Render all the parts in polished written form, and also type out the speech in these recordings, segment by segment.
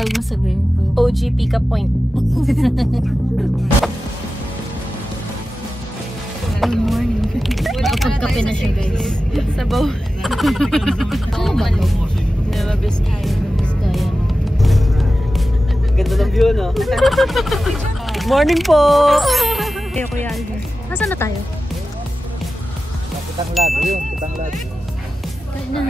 masasabi mo sa swimming pool? OG pick-up point. Good morning. Nakapagkape na siya, guys. Sabaw. Ano ba ito? Nueva Vizcaya. Vizcaya. Ganda ng view, no? Good morning po! Hey, Kuya Alvin. Nasaan na tayo? Kitang lado yun, kitang lado. Kain na.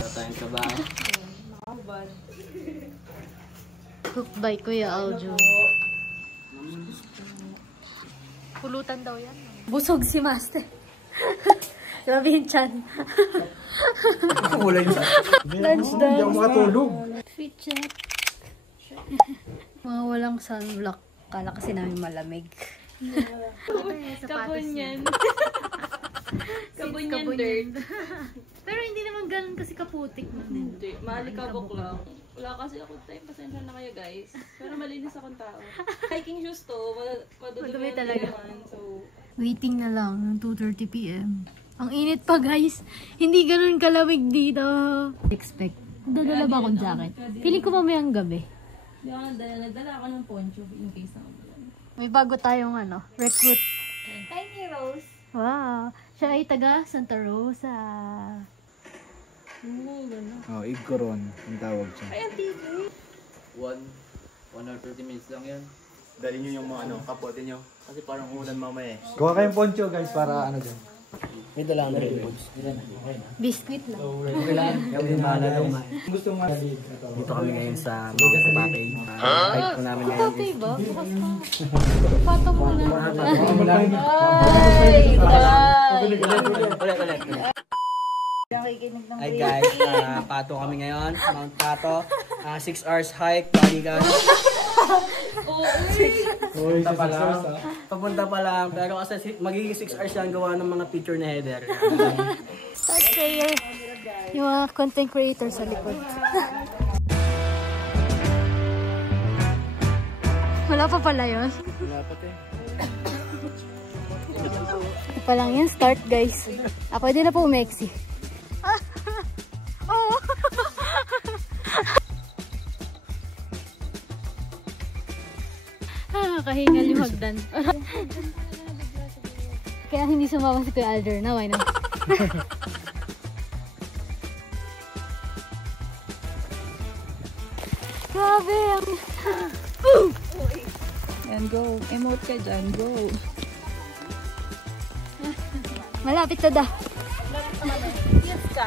Tatayin ka ba? Cooked by Kuya Aljo. Pulutan daw yan. Busog si Master. Grabe yung chan. Kulay na. Lunch daw. Hindi ako makatulog. Fit check. Mga walang sunblock. Kala kasi namin malamig. Kabunyan. Kabunyan dirt. Pero hindi naman ganun kasi kaputik na. Hindi. Maalikabok lang. Wala kasi ako time. Pasensya na kayo guys. Pero malinis akong tao. Hiking shoes to. Madudumi talaga. naman. So, Waiting na lang ng 2:30 PM. Ang init pa guys. Hindi ganun kalamig dito. Expect. Dadala ba akong jacket? Feeling ko mamayang gabi. di ako nagdala ako ng poncho in case na umulan. May bago tayong recruit. Tiny Rose. Wow. Siya ay taga Santa Rosa. Oo, gano'n. Oh, Igcoron. Ang tawag siya. Ay, ang TV. 1 or 30 minutes lang yan. Dali nyo yung mga kapote nyo. Kasi parang umulan mamaya eh. Kuha kayong poncho guys para ano dyan. Ito lang rin. Biscuit lang. Gusto nga. Dito kami ngayon sa Mount Tupacay. Hike ko namin ngayon. Okay ba? Bukas na. Pato mo na. Ulit. Hi guys, Pato kami ngayon. Mount Pato. 6 hours hike, balikan. Papunta pa lang. Pero kasi magiging 6 hours yan gawa ng mga picture na header. Start prayer. Yung mga content creator sa likod. Wala pa pala yun. Wala pa te. Ito pa lang yan. Start guys. Pwede na po umexi. Oh. Kahingal yung hagdan. Kaya hindi sumama si Kuya Alder na. Why not? Grabe! And go. Emote ka dyan. Go. Malapit na da. Yes ka.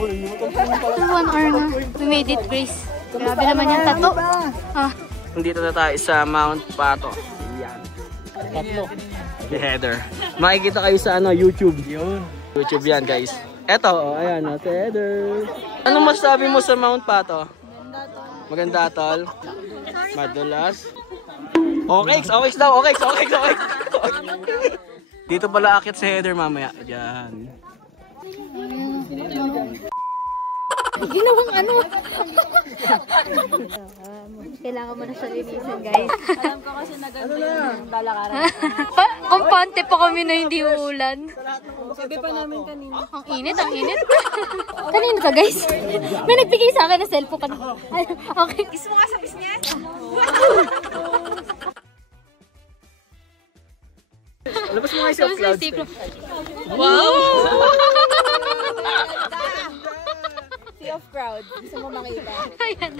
One hour na. We made it, Grace. Grabe naman yung tato. Dito na tayo sa Mount Pato. Yan. Tatlo. The header. Makikita kayo sa YouTube. YouTube yan guys. Eto, ayan na, the header. Anong masasabi mo sa Mount Pato? Maganda tol. Madulas. Okay daw. Okay. Dito pala akit sa header mamaya. Diyan. Ginawang ano? Kailangan mo na siya linisin, guys. Alam ko kasi naganda yung lalakaran. Kampante pa kami na hindi uulan. Sabi pa namin kanina. Ang init. Kanina to, guys. May nagbigay sa akin ng cellphone kanina. Okay. Kiss mo nga sa business. Labas mo nga yung clouds. Wow! Sea of crowd. Gusto mo makita? Ayan.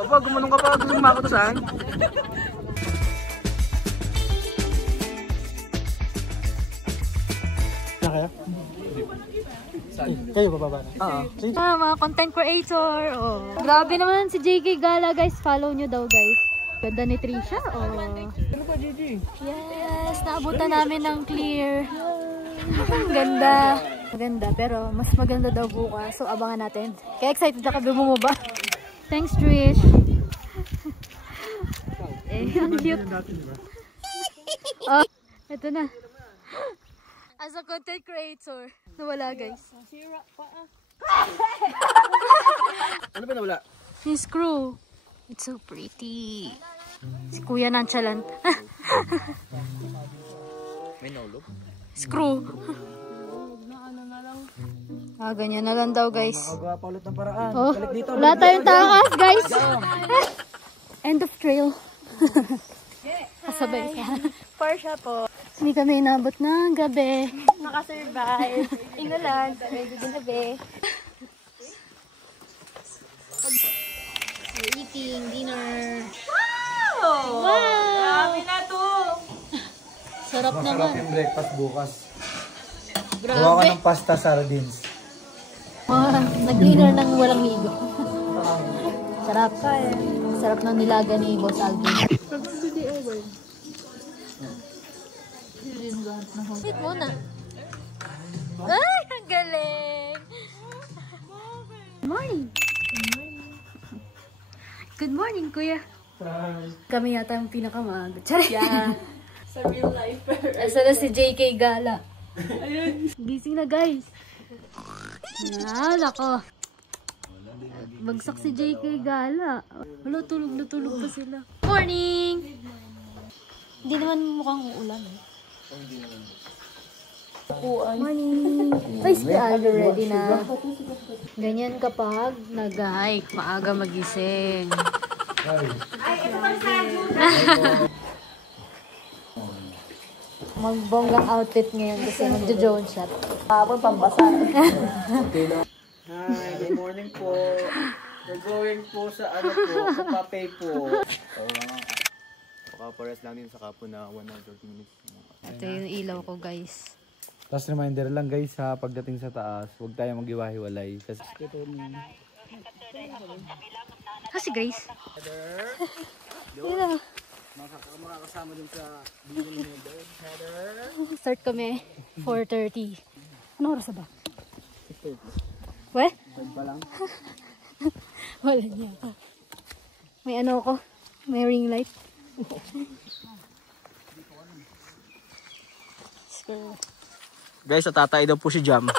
Opo, gumanong ka pa. Gumanong ko saan? Kayo bababa na. Mga content creator. Oh. Grabe naman si JK Gala, guys. Follow nyo daw, guys. Ganda ni Trisha. Oh. Ano pa, JJ? Yes, naabutan namin ng clear. Ganda. Maganda, pero mas maganda daw bukas. So, abangan natin. Kaya excited na kami bumaba. Thanks, Trish. Ang cute. Oh, ito na. As a content creator, nawala guys. Ano ba nawala? Yung screw. It's so pretty. Si Kuya nonchalant. May naulog? Screw. Ganyan na lang daw guys. Nakagawa pa ulit ng paraan. Oh, wala tayong takas guys. End of trail. Kasabay ka. Porsche po. Hindi kami inabot ng gabi. Nakasurvive. Inulan. Medyo ginabi. We're eating dinner. Wow! Dami na to! Sarap Masarap naman. yung breakfast bukas. Gawa ka Grabe. ng pasta sardines. Nag-dinner ng walang ligo. Sarap. Sarap ng nilaga ni Boss Alvin. Wait muna. Ay, ang galing! Good morning! Good morning, Kuya. Kami yata yung pinakamaaga. Yeah. Sa real life. Asa na si JK Gala. Gising na guys. Nako. Bagsak si JK Gala. Wala, tulog na tulog pa sila. Morning! Hindi naman mukhang uulan. Morning! Ay, si Aldo ready na. Ganyan kapag nag-hike, maaga magising. Magbonggang outfit ngayon kasi magjo-drone shot. Kapag pambasa. Hi, good morning po. We're going po sa ano po, sa Papay po. Pakapares lang din sa kapo na 130 minutes. Ito yung ilaw ko guys. Tapos reminder lang guys ha, pagdating sa taas, huwag tayo mag-iwahiwalay. Kasi Si Grace. Hello. Makakasama dun sa Start kami 4:30. Ano oras na ba? 6:30. We? pa lang. Wala niya pa. May ano ko? May ring light. Guys, tatatay daw po si Jam.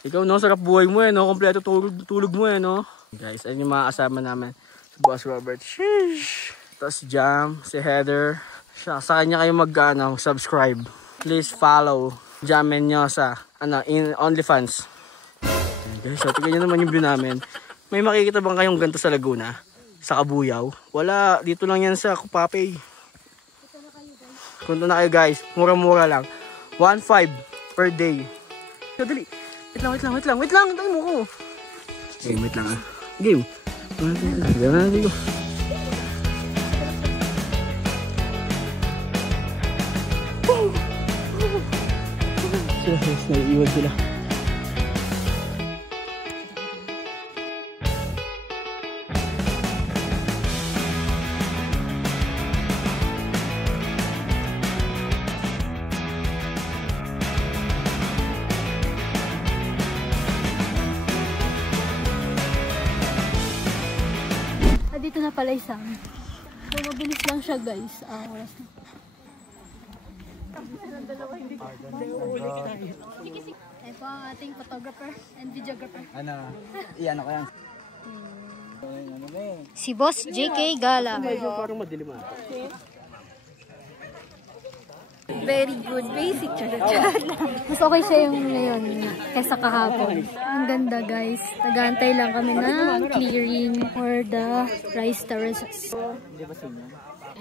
Ikaw no, sarap buhay mo no, kompleto tulog mo no. Guys, ayun yung mga kasama namin. Si Boss Robert. Sheesh. Tapos si Jam, si Heather. Sa kanya kayo mag-subscribe. Please follow Jamin nyo sa in OnlyFans. Guys, so tignan nyo naman yung view namin. May makikita bang kayong ganito sa Laguna? Sa Kabuyaw? Wala, dito lang yan sa Kupapay. Punta na kayo guys, mura-mura lang. 1.5 per day. So, dali. Wait lang. Tayo mo ko. Game, wait lang ah. Game. Gano'n na dito. Sila, naiiwan sila. Dito na pala isang. So, mabilis lang siya guys. Oras na. Ito po ang ating photographer and videographer. Iyan ako yan. Si Boss JK Gala. Parang madilim ah. Very good. Basic. Mas okay siya yung ngayon kaysa kahapon. Ang ganda guys. Nag-aantay lang kami ng clearing for the rice terraces.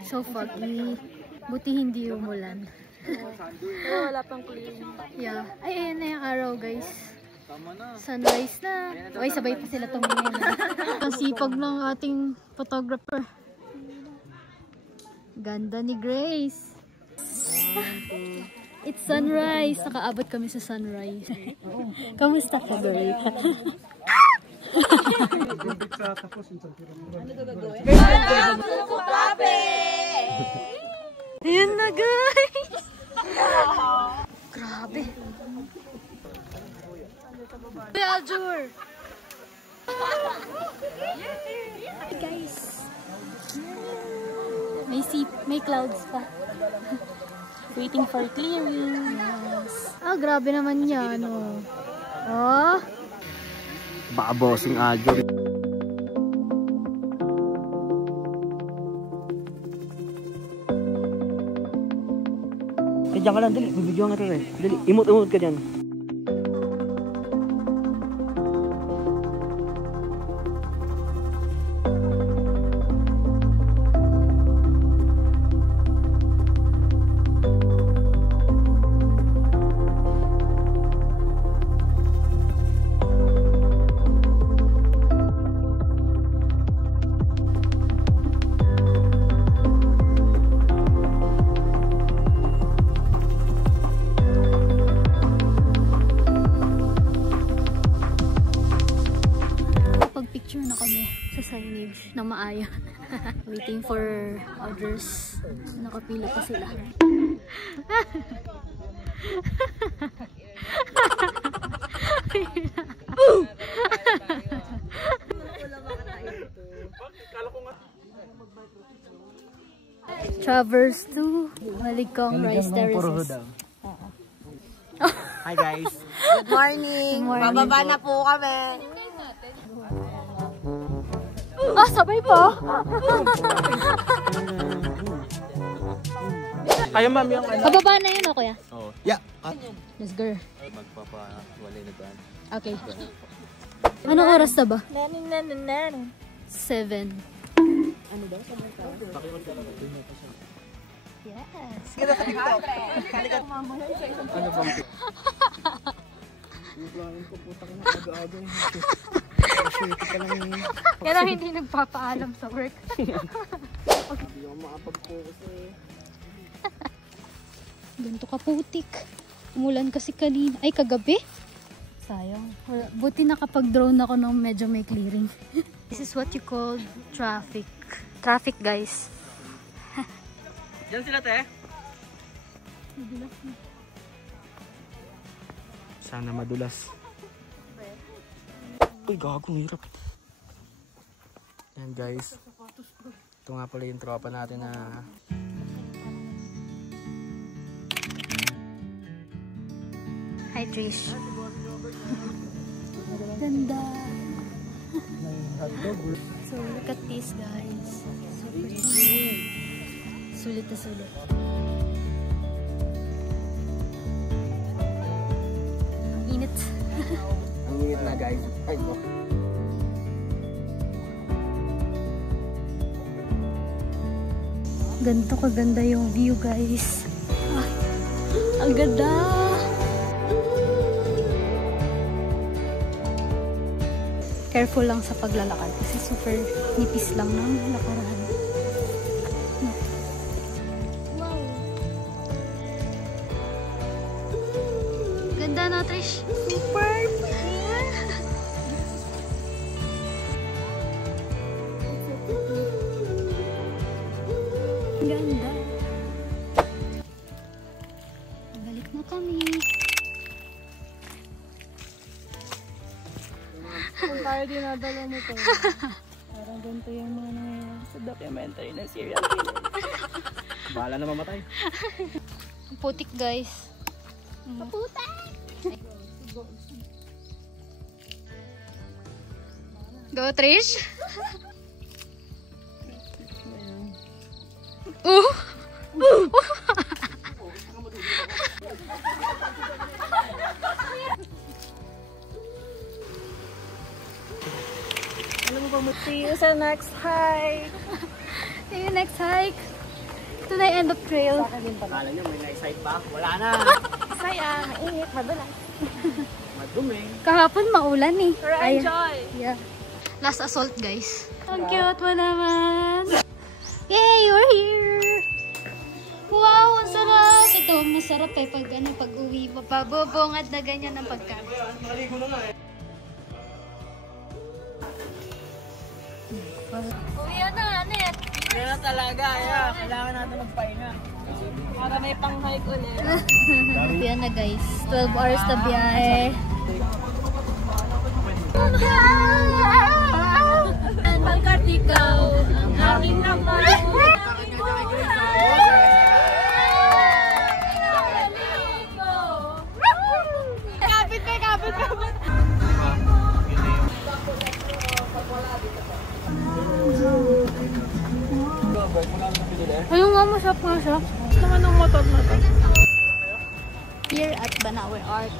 So foggy. Buti hindi umulan. Pero wala pang clearing. Yeah. Ay, ayan na yung araw guys. Sunrise na. Ay, sabay pa sila tumingin. Ang sipag ng ating photographer. Ganda ni Grace. It's sunrise. Nakaabot kami sa sunrise. Kamusta ka, girl? Ayan na, guys! Grabe. Aljur! Guys, may clouds pa. Waiting for clearing. Yes. Ah, grabe naman yan, oh. Oh. Baka bossing Aljur. Diyan ka lang, dali. Bibidyoan ka rin. Dali, imot-imot ka dyan. Picture na kami sa signage na maaya. Waiting for others. Nakapila pa sila. Traverse to Maligkong Rice Terraces. Hi guys. Good morning. Bababa na po kami. Ah, sabay pa. Kayo ma'am yung ano? Pababa na yun, kuya. Oo. Yeah. Let's go. Magpapawalay na ba? Okay. Anong oras na ba? 7. Ano daw? Yes. Kita sa TikTok. Ano bang? Kaya hindi nagpapaalam sa work. Hindi ako makapag-focus eh. Ganito kaputik. Umulan kasi kanina. Ay, kagabi. Sayang. Buti nakapag-drone ako nung medyo may clearing. This is what you call traffic. Traffic, guys. Diyan sila, te. Sana madulas. Uy, gagong hirap. Yan guys. Ito nga pala yung tropa natin na... Hi, Trish. Ganda. So, look at this, guys. Super sulit. Sulit na sulit. Ang init. Ang init na guys. Ay, go. Ganito kaganda yung view, guys. Ay, ang ganda. Careful lang sa paglalakad kasi super nipis lang ng lakaran. Wow. Ganda na, Trish. Super. Ganda. Balik na kami. Kung tayo dinadala mo to. Parang ganito yung mga nangyayari sa documentary na serial killer. Bahala na mamatay. Putik, guys. Putik! Go, Trish! Alam mo ba, see you sa next hike. See you next hike. Ito na yung end of trail. Akala nyo may nice side pa? Wala na. Saya, mainit, madulas. Madumi. Kahapon maulan eh. Pero enjoy! Yeah. Last assault, guys. Ang cute mo naman. Yay! We're here! Wow! Ang sarap! Ito, masarap eh pag pag-uwi. Mapabubungad na ganyan ang pagkain. Uwi na, Anet! Kaya na talaga. Kailangan natin magpahinga. Para may pang-hike ulit. Yan na, guys. 12 hours na biyahe. Pagkat ikaw ang aking laman. Kapit ka, kapit ka. Ayun nga, masarap nga siya. Naman ang motor na to. Here at Banawe Art.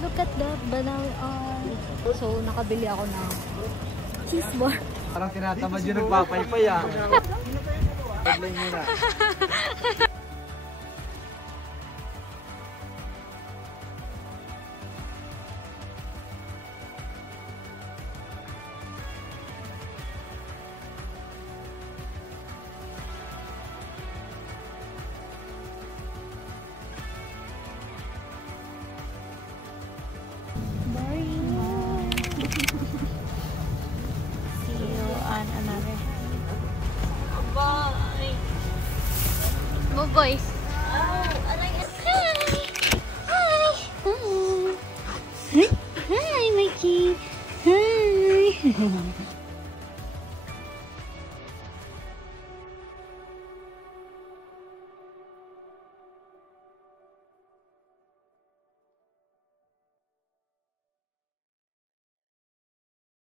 Look at that Banawe Art. So, nakabili ako ng cheese bar. Parang tinatamad yung nagpapaypay ah. Headline muna. See you on another. Bye. Move, boys.